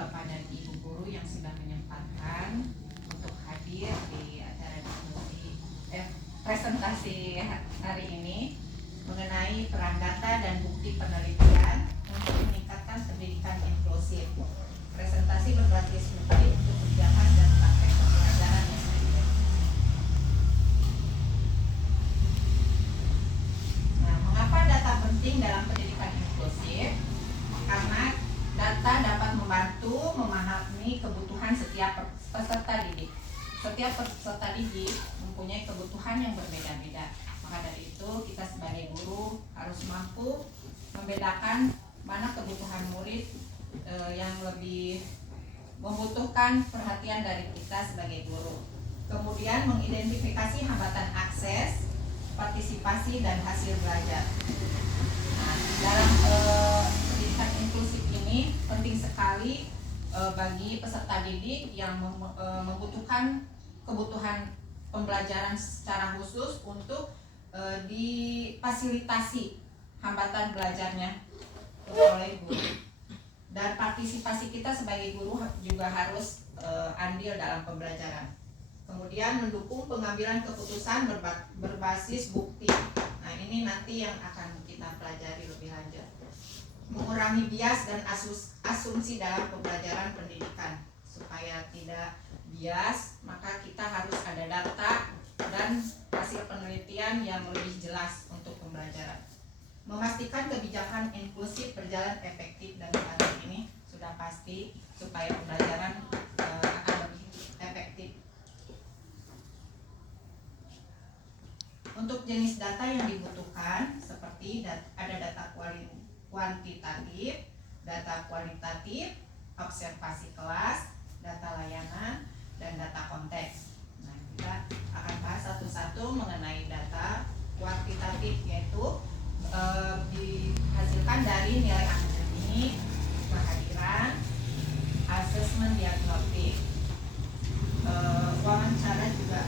Bapak dan Ibu guru yang sudah menyempatkan untuk hadir di acara presentasi hari ini mengenai peran data dan bukti penelitian untuk meningkatkan pendidikan inklusif. Presentasi berbasis bukti untuk kebijakan dan praktek pembelajaran yang efektif. Nah, mengapa data penting dalam pendidikan inklusif? Karena data dapat membantu memahami kebutuhan setiap peserta didik. Setiap peserta didik mempunyai kebutuhan yang berbeda-beda. Maka dari itu kita sebagai guru harus mampu membedakan mana kebutuhan murid yang lebih membutuhkan perhatian dari kita sebagai guru. Kemudian mengidentifikasi hambatan akses, partisipasi, dan hasil belajar. Nah, dalam pendidikan inklusif ini penting sekali bagi peserta didik yang membutuhkan kebutuhan pembelajaran secara khusus untuk difasilitasi hambatan belajarnya oleh guru. Dan partisipasi kita sebagai guru juga harus andil dalam pembelajaran. Kemudian mendukung pengambilan keputusan berbasis bukti. Nah, ini nanti yang akan kita pelajari lebih lanjut. Mengurangi bias dan asumsi dalam pembelajaran pendidikan. Supaya tidak bias, maka kita harus ada data dan hasil penelitian yang lebih jelas untuk pembelajaran. Memastikan kebijakan inklusif berjalan efektif, dan hari ini sudah pasti supaya pembelajaran akan lebih efektif. Untuk jenis data yang dibutuhkan seperti ada data kuantitatif, data kualitatif, observasi kelas, data layanan, dan data konteks. Nah, kita akan bahas satu-satu mengenai data kuantitatif, yaitu dihasilkan dari nilai akademik, kehadiran, asesmen diagnostik, wawancara juga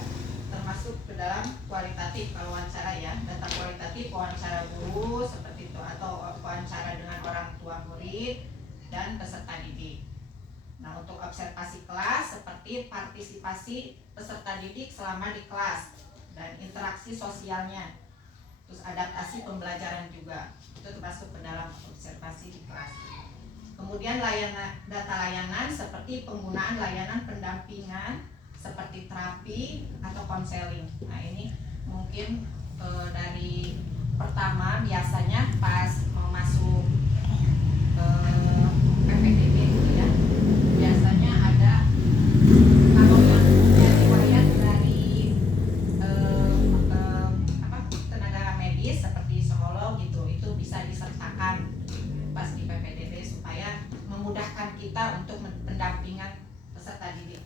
termasuk ke dalam kualitatif. Kalau wawancara ya, data kualitatif wawancara guru seperti itu, atau wawancara dengan orang tua murid dan peserta didik. Nah, untuk observasi kelas seperti partisipasi peserta didik selama di kelas dan interaksi sosialnya. Terus adaptasi pembelajaran juga, itu termasuk ke dalam observasi di kelas. Kemudian data layanan seperti penggunaan layanan pendampingan seperti terapi atau konseling. Nah, ini mungkin dari pertama biasanya pas mau masuk PPDB gitu ya, biasanya ada kalau yang punya riwayat dari tenaga medis seperti psikolog gitu, itu bisa disertakan pas di PPDB supaya memudahkan kita untuk pendampingan peserta didik.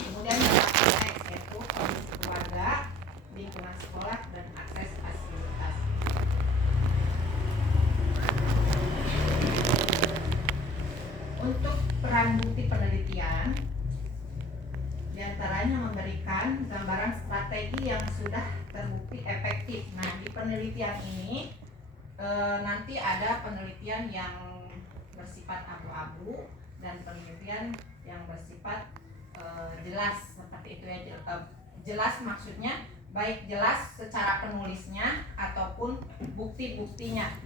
Kemudian data konteks yaitu kondisi keluarga, lingkungan sekolah, dan akses fasilitas. Untuk peran bukti penelitian, diantaranya memberikan gambaran strategi yang sudah terbukti efektif. Nah, di penelitian ini nanti ada penelitian yang bersifat abu-abu dan penelitian yang bersifat jelas seperti itu ya. Jelas maksudnya baik jelas secara penulisnya ataupun bukti-buktinya.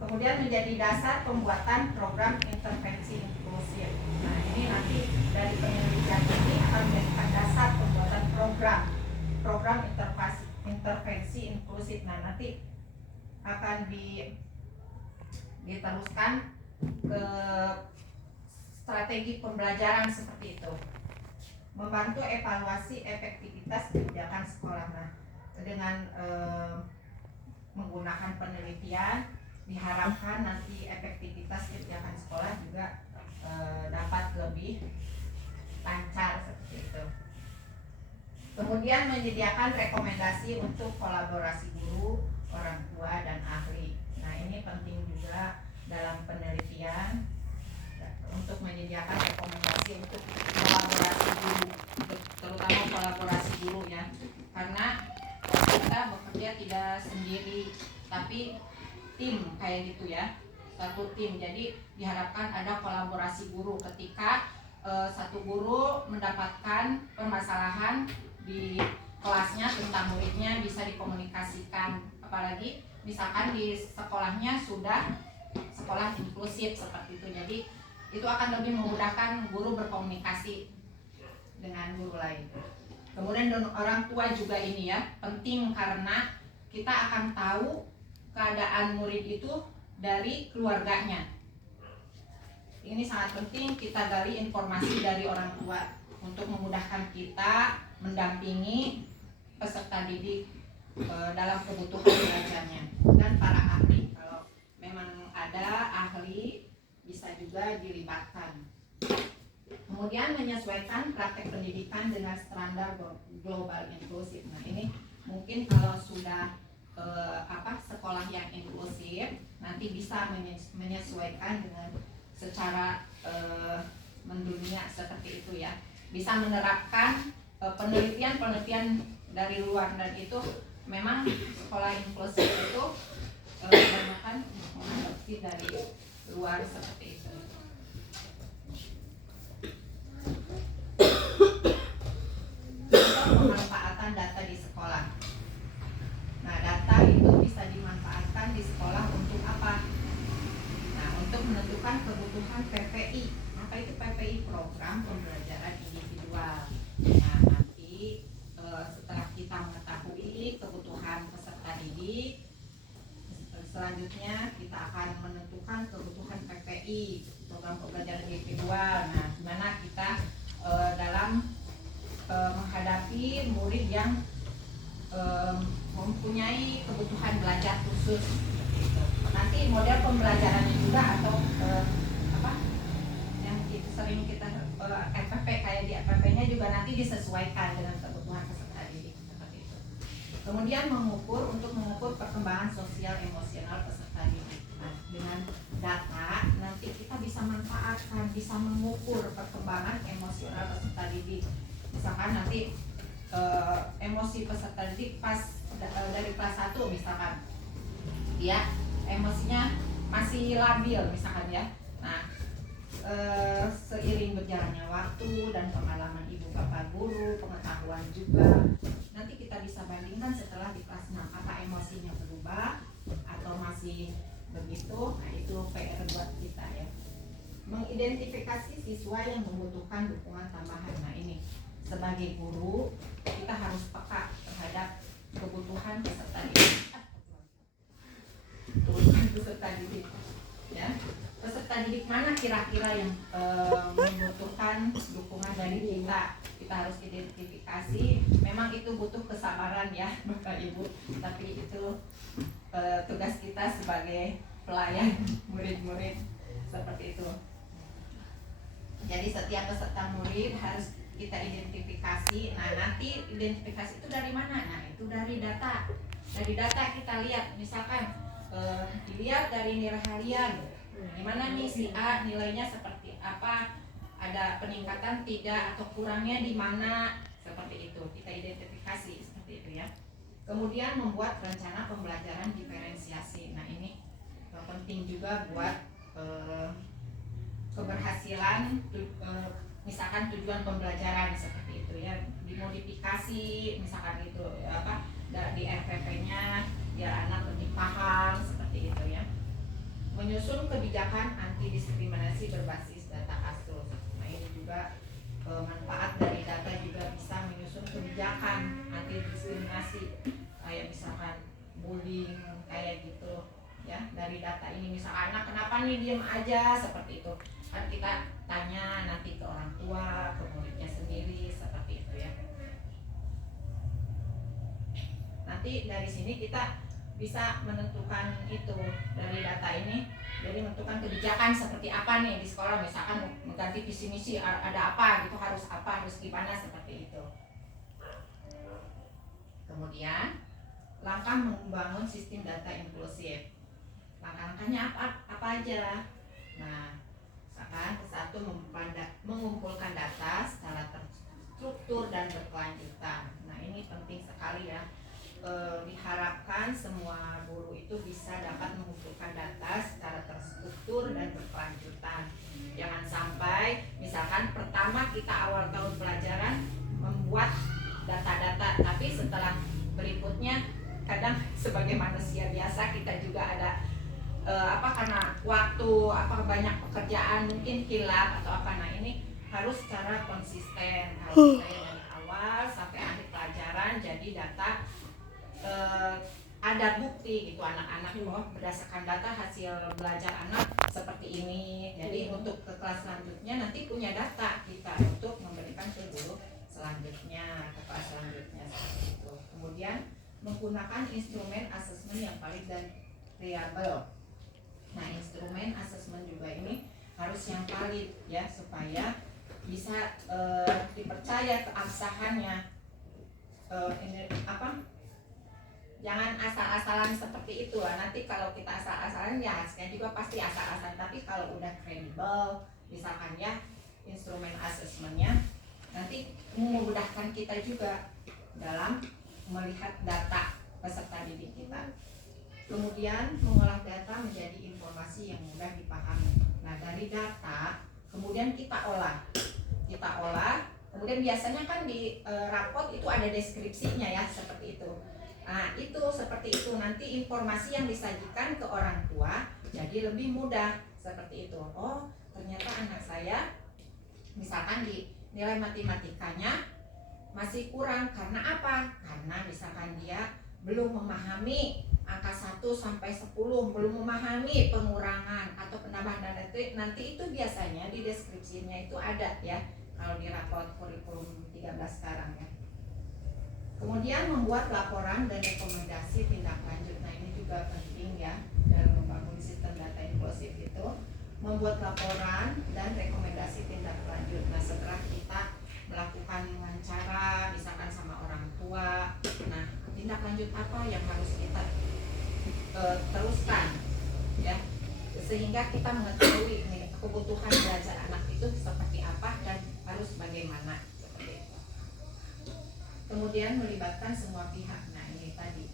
Kemudian menjadi dasar pembuatan program intervensi inklusif. Nah, ini nanti dari penelitian ini akan menjadikan dasar pembuatan program intervensi inklusif. Nah, nanti akan diteruskan ke strategi pembelajaran seperti itu. Membantu evaluasi efektivitas kebijakan sekolah. Nah, dengan menggunakan penelitian diharapkan nanti efektivitas kebijakan sekolah juga dapat lebih lancar seperti itu. Kemudian menyediakan rekomendasi untuk kolaborasi guru, orang tua, dan ahli. Nah, ini penting juga dalam penelitian untuk menyediakan rekomendasi untuk kolaborasi guru, terutama kolaborasi guru ya, karena kita bekerja tidak sendiri tapi tim kayak gitu ya. satu tim. Jadi diharapkan ada kolaborasi guru ketika satu guru mendapatkan permasalahan di kelasnya tentang muridnya, bisa dikomunikasikan. Apalagi misalkan di sekolahnya sudah sekolah inklusif seperti itu, jadi itu akan lebih memudahkan guru berkomunikasi dengan guru lain. Kemudian orang tua juga ini ya penting, karena kita akan tahu keadaan murid itu dari keluarganya. Ini sangat penting kita gali informasi dari orang tua untuk memudahkan kita mendampingi peserta didik dalam kebutuhan belajarnya. Dan para ahli, kalau memang ada ahli bisa juga dilibatkan. Kemudian menyesuaikan praktek pendidikan dengan standar global inklusif. Nah ini mungkin kalau sudah sekolah yang inklusif nanti bisa menyesuaikan dengan secara mendunia seperti itu ya. Bisa menerapkan penelitian dari luar, dan itu memang sekolah inklusif itu kebanyakan mengadopsi dari luar seperti itu. Pemanfaatan data di sekolah. Nah, data itu bisa dimanfaatkan di sekolah untuk apa? Nah, untuk menentukan kebutuhan PPI. Apa itu PPI? Program pembelajaran individual. Nah, nanti setelah kita mengetahui kebutuhan peserta didik, selanjutnya kita akan menentukan kebutuhan PPI, program pembelajaran individual. Nah, gimana kita dalam menghadapi murid yang mempunyai kebutuhan belajar khusus. Nanti model pembelajarannya juga atau yang sering kita FPP, kayak di FPP-nya juga nanti disesuaikan dengan kebutuhan peserta didik seperti itu. Kemudian untuk mengukur perkembangan sosial emosional peserta didik. Nah, dengan data nanti kita bisa manfaatkan, bisa mengukur perkembangan emosional peserta didik. Misalkan nanti emosi peserta didik pas dari kelas 1 misalkan dia emosinya masih labil misalkan ya. Nah, seiring berjalannya waktu dan pengalaman ibu bapak guru, pengetahuan juga, nanti kita bisa bandingkan setelah di kelas 6 apa emosinya berubah atau masih begitu. Nah, itu PR buat kita ya. Mengidentifikasi siswa yang membutuhkan dukungan tambahan. Nah, ini sebagai guru kita harus peka terhadap kebutuhan peserta didik. Ya, peserta didik mana kira-kira yang membutuhkan dukungan dari kita. Kita harus identifikasi. Memang itu butuh kesabaran ya Bapak Ibu, tapi itu tugas kita sebagai pelayan murid-murid seperti itu. Jadi setiap peserta murid harus kita identifikasi. Nah, nanti identifikasi itu dari mana? Nah, itu dari data. Dari data kita lihat, misalkan dilihat dari nilai harian. Gimana nih si A nilainya seperti apa? Ada peningkatan tidak atau kurangnya di mana? Seperti itu. Kita identifikasi seperti itu ya. Kemudian membuat rencana pembelajaran diferensiasi. Nah, ini penting juga buat keberhasilan misalkan tujuan pembelajaran seperti itu ya, dimodifikasi misalkan itu di RPP-nya biar anak lebih paham seperti itu ya. Menyusun kebijakan anti diskriminasi berbasis data kasus. Nah, ini juga manfaat dari data juga bisa menyusun kebijakan anti diskriminasi, kayak misalkan bullying kayak gitu ya. Dari data ini misal anak kenapa nih diem aja seperti itu, kan kita tanya nanti ke orang tua, ke muridnya sendiri seperti itu ya. Nanti dari sini kita bisa menentukan itu dari data ini, jadi menentukan kebijakan seperti apa nih di sekolah, misalkan mengganti visi misi ada apa gitu, harus apa, harus gimana seperti itu. Kemudian langkah membangun sistem data inklusif. Langkah-langkahnya apa aja? Nah, misalkan satu mengumpulkan data secara terstruktur dan berkelanjutan. Nah, ini penting sekali ya. Diharapkan semua guru itu bisa dapat mengumpulkan data secara terstruktur terstruktur dan berkelanjutan. Jangan sampai misalkan pertama kita awal tahun pelajaran membuat data-data, tapi setelah berikutnya kadang sebagai manusia biasa kita juga ada karena waktu banyak pekerjaan mungkin hilap atau apa. Nah ini harus secara konsisten, harus saya dari awal sampai akhir pelajaran jadi data ada bukti gitu anak-anak berdasarkan data hasil belajar anak seperti ini. Jadi untuk ke kelas selanjutnya nanti punya data kita untuk memberikan ke guru selanjutnya, ke kelas selanjutnya seperti itu. Kemudian menggunakan instrumen asesmen yang valid dan reliable. Nah instrumen asesmen juga ini harus yang valid ya supaya bisa dipercaya keabsahannya. Jangan asal-asalan seperti itu lah. Nanti kalau kita asal-asalan ya hasilnya juga pasti asal-asalan. Tapi kalau udah kredibel, misalkan ya instrumen asesmennya nanti memudahkan kita juga dalam melihat data peserta didik kita. Kemudian mengolah data menjadi informasi yang mudah dipahami. Nah dari data kemudian kita olah. Kemudian biasanya kan di rapot itu ada deskripsinya ya seperti itu. Nah itu seperti itu nanti informasi yang disajikan ke orang tua jadi lebih mudah seperti itu. Oh ternyata anak saya misalkan di nilai matematikanya masih kurang karena apa? Karena misalkan dia belum memahami angka 1 sampai 10, belum memahami pengurangan atau penambahan dan nanti itu biasanya di deskripsinya itu ada ya kalau di raport kurikulum 13 sekarang ya. Kemudian membuat laporan dan rekomendasi tindak lanjut. Nah ini juga penting ya dalam membangun sistem data inklusif itu, membuat laporan dan rekomendasi tindak lanjut. Nah setelah kita melakukan wawancara misalkan sama orang tua, nah tindak lanjut apa yang harus kita teruskan ya, sehingga kita mengetahui nih kebutuhan belajar anak itu seperti apa dan harus bagaimana. Kemudian melibatkan semua pihak. Nah ini tadi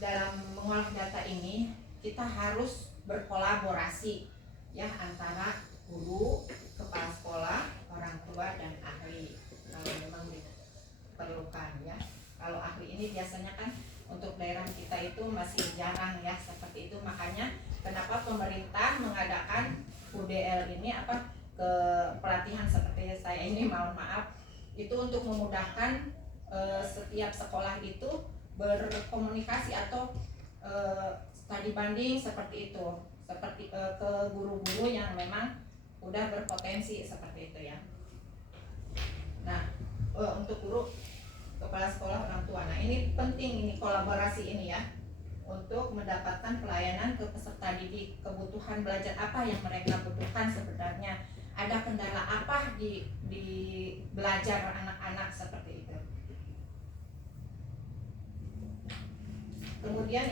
dalam mengolah data ini kita harus berkolaborasi ya antara guru, kepala sekolah, orang tua dan ahli kalau memang diperlukan ya. Kalau ahli ini biasanya kan untuk daerah kita itu masih jarang ya seperti itu, makanya kenapa pemerintah mengadakan UDL ini ke pelatihan seperti saya ini, mohon maaf itu untuk memudahkan setiap sekolah itu berkomunikasi atau studi banding seperti itu, seperti ke guru-guru yang memang udah berpotensi seperti itu ya. Nah untuk guru, kepala sekolah, orang tua, nah ini penting ini kolaborasi ini ya untuk mendapatkan pelayanan ke peserta didik. Kebutuhan belajar apa yang mereka butuhkan sebenarnya, ada kendala apa di belajar anak-anak seperti itu. Kemudian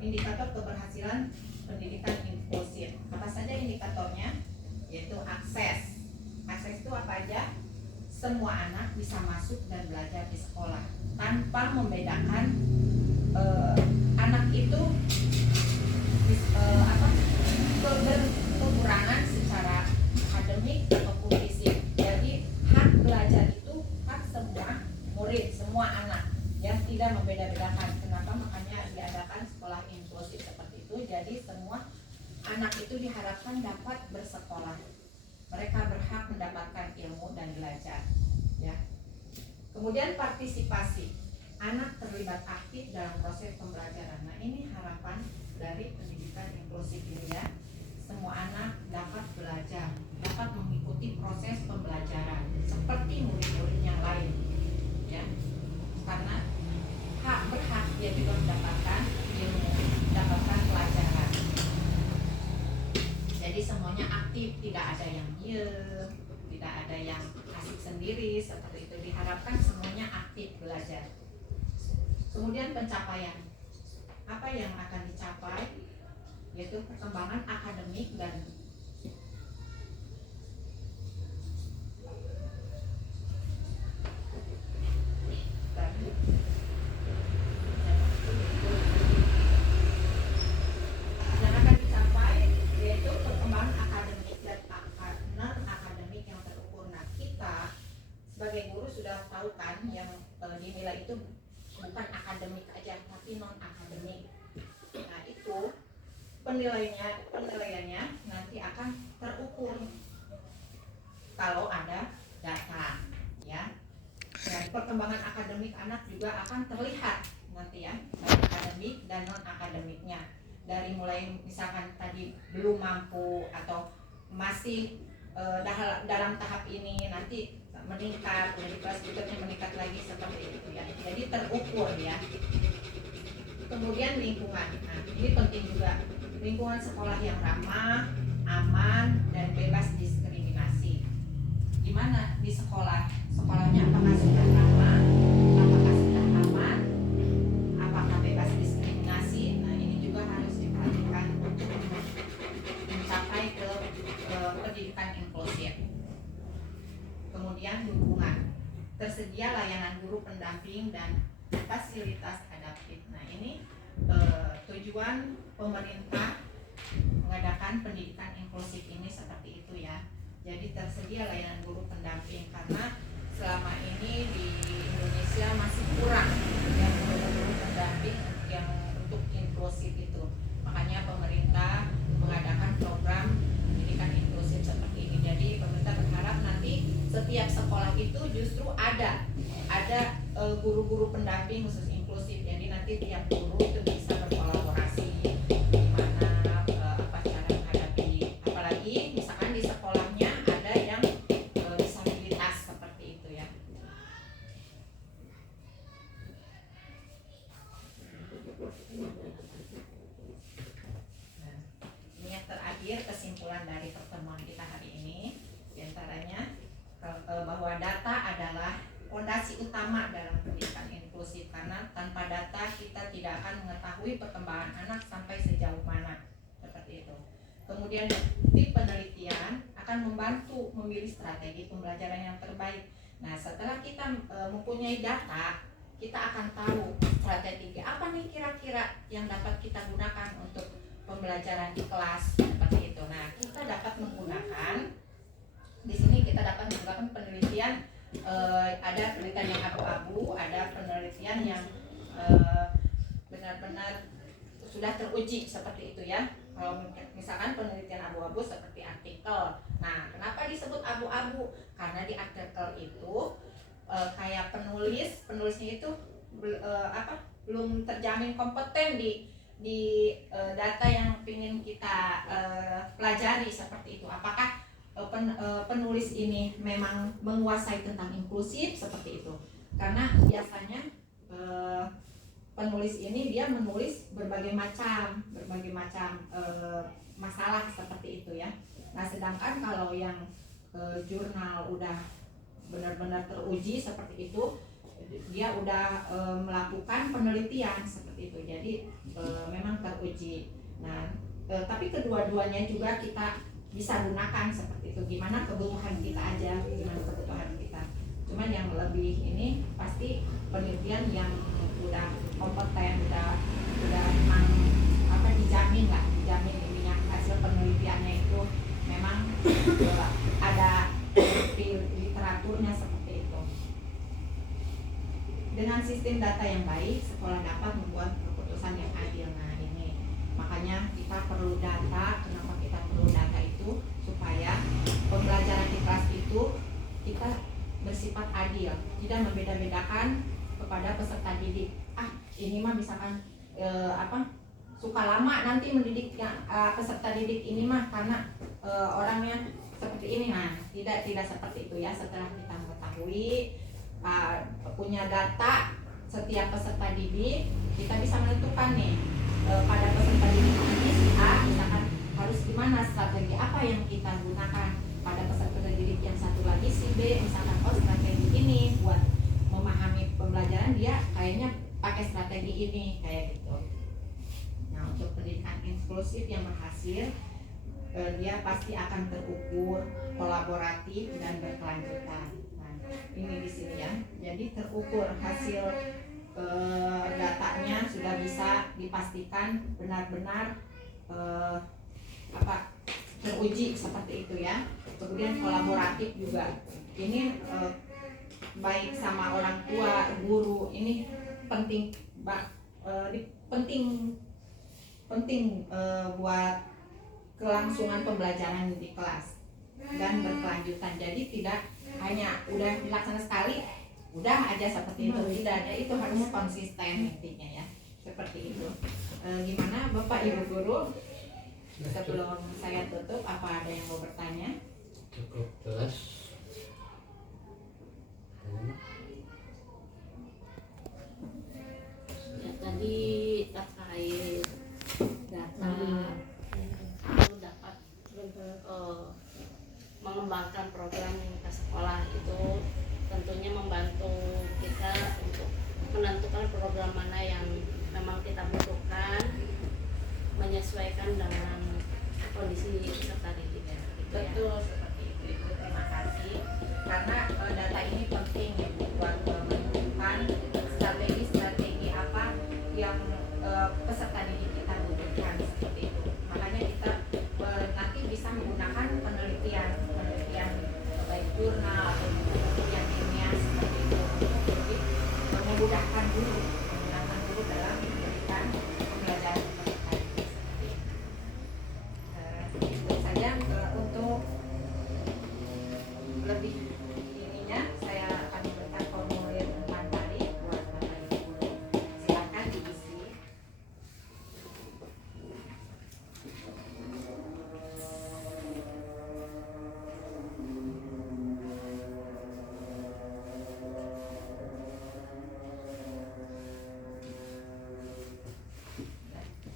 indikator keberhasilan pendidikan inklusif. Apa saja indikatornya? Yaitu akses. Akses itu apa aja? Semua anak bisa masuk dan belajar di sekolah tanpa membedakan anak itu kekurangan secara akademik ataupun fisik. Jadi hak belajar itu hak semua murid, semua anak ya, tidak membeda-bedakan. Kenapa? Makanya diadakan sekolah inklusif seperti itu. Jadi semua anak itu diharapkan dapat bersekolah. Mereka berhak mendapatkan ilmu dan belajar ya. Kemudian partisipasi, anak terlibat aktif dalam proses pembelajaran. Nah ini harapan dari pendidikan inklusif ini ya, semua anak dapat belajar, dapat mengikuti proses pembelajaran seperti murid-murid yang lain ya, karena berhak dia juga mendapatkan ilmu, mendapatkan pelajaran. Jadi semuanya aktif, tidak ada yang diam, tidak ada yang asik sendiri seperti itu. Diharapkan semuanya aktif belajar. Kemudian pencapaian, apa yang akan dicapai? Yaitu perkembangan akademik dan yaitu penilaiannya nanti akan terukur kalau ada data, ya. Dan perkembangan akademik anak juga akan terlihat nanti ya, baik akademik dan non akademiknya. Dari mulai misalkan tadi belum mampu atau masih dalam tahap ini, nanti meningkat, dari kelas berikutnya meningkat lagi seperti itu ya. Jadi terukur ya. Kemudian lingkungan, nah ini penting juga, lingkungan sekolah yang ramah, aman, dan bebas diskriminasi. Gimana di sekolahnya apakah sudah ramah, apakah sudah aman, apakah bebas diskriminasi? Nah ini juga harus diperhatikan untuk mencapai ke pendidikan inklusif. Kemudian lingkungan, tersedia layanan guru pendamping dan fasilitas adaptif. Nah ini tujuan pemerintah mengadakan pendidikan inklusif ini seperti itu ya. Jadi tersedia layanan guru pendamping, karena selama ini di Indonesia masih kurang yang guru pendamping yang untuk inklusif itu. Makanya pemerintah mengadakan program pendidikan inklusif seperti ini. Jadi pemerintah berharap nanti setiap sekolah itu justru ada guru-guru pendamping khusus inklusif. Jadi nanti tiap guru itu bisa berkolaborasi gimana apa cara menghadapi, apalagi misalkan di sekolahnya ada yang disabilitas seperti itu ya. Nah, ini yang terakhir kesimpulan dari pertemuan kita hari ini, diantaranya bahwa data adalah fondasi utama dalam pendidikan inklusif, karena tanpa data kita tidak akan mengetahui perkembangan anak sampai sejauh mana, seperti itu. Kemudian tim penelitian akan membantu memilih strategi pembelajaran yang terbaik. Nah setelah kita mempunyai data, kita akan tahu strategi apa nih kira-kira yang dapat kita gunakan untuk pembelajaran di kelas, seperti itu. Nah kita dapat menggunakan, di sini kita dapat menggunakan penelitian. Ada penelitian yang abu-abu, ada penelitian yang benar-benar sudah teruji seperti itu ya. Kalau misalkan penelitian abu-abu seperti artikel. Nah, kenapa disebut abu-abu? Karena di artikel itu kayak penulisnya itu belum terjamin kompeten di data yang ingin kita pelajari, seperti itu. Apakah penulis ini memang menguasai tentang inklusif, seperti itu. Karena biasanya penulis ini dia menulis berbagai macam masalah, seperti itu ya. Nah sedangkan kalau yang jurnal udah benar-benar teruji seperti itu, dia udah melakukan penelitian seperti itu, jadi memang teruji. Nah tapi kedua-duanya juga kita bisa gunakan seperti itu, gimana kebutuhan kita aja, gimana kebutuhan kita. Cuman yang lebih ini pasti penelitian yang udah kompeten, udah memang dijamin ininya, hasil penelitiannya itu memang ada literaturnya, seperti itu. Dengan sistem data yang baik, sekolah dapat membuat keputusan yang adil. Nah ini makanya kita perlu data. Kenapa kita perlu data itu? Supaya pembelajaran di kelas itu kita bersifat adil, tidak membeda-bedakan kepada peserta didik. Ini mah misalkan suka lama nanti mendidik peserta didik ini mah karena orangnya seperti ini. Nah tidak seperti itu ya. Setelah kita mengetahui punya data setiap peserta didik, kita bisa menentukan nih pada peserta didik ini si A misalkan harus gimana, strategi apa yang kita gunakan. Pada peserta didik yang satu lagi si B misalkan strategi ini buat memahami pembelajaran, dia kayaknya pakai strategi ini, kayak gitu. Nah untuk pendidikan inklusif yang berhasil, dia pasti akan terukur, kolaboratif, dan berkelanjutan. Nah ini di sini ya, jadi terukur hasil datanya sudah bisa dipastikan benar-benar teruji, seperti itu ya. Kemudian kolaboratif juga, ini baik sama orang tua, guru, ini penting penting buat kelangsungan pembelajaran di kelas dan berkelanjutan. Jadi tidak hanya udah dilaksanakan sekali udah aja seperti itu, tidak ada, itu harus konsisten intinya ya, seperti itu. Gimana Bapak Ibu guru, sebelum saya tutup apa ada yang mau bertanya? Cukup jelas. Ya, tadi terkait data itu dapat mengembangkan program ke sekolah, itu tentunya membantu kita untuk menentukan program mana yang memang kita butuhkan, menyesuaikan dengan kondisi peserta didik ya, gitu ya. Betul, seperti itu Ibu. Terima kasih karena data ini penting ya Bu, buat menentukan strategi apa yang peserta didik kita butuhkan, seperti itu. Makanya kita nanti bisa menggunakan penelitian baik jurnal atau penelitian ilmiah seperti itu, untuk jadi memudahkan guru dalam memberikan pembelajaran peserta didik seperti itu. Itu saja untuk lebih ininya saya akan memberikan formulir materi buat Bapak Ibu guru. Silakan diisi.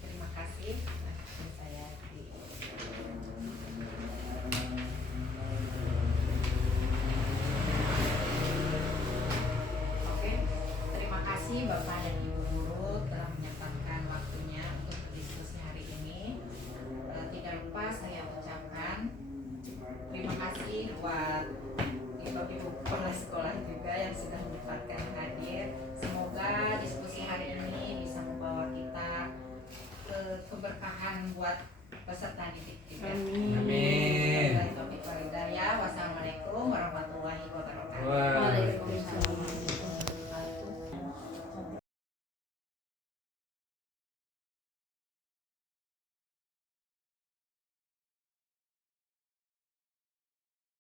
Terima kasih. Nah, ini saya di Oke, terima kasih Bapak dan Ibu guru telah menyempatkan waktunya untuk berdiskusi hari ini. Tidak lupa saya ucapkan terima kasih buat Ibu kepala sekolah juga yang sudah menyempatkan hadir. Semoga diskusi hari ini bisa membawa kita ke keberkahan buat peserta didik juga. Amin. Wassalamualaikum warahmatullahi wabarakatuh. Wah.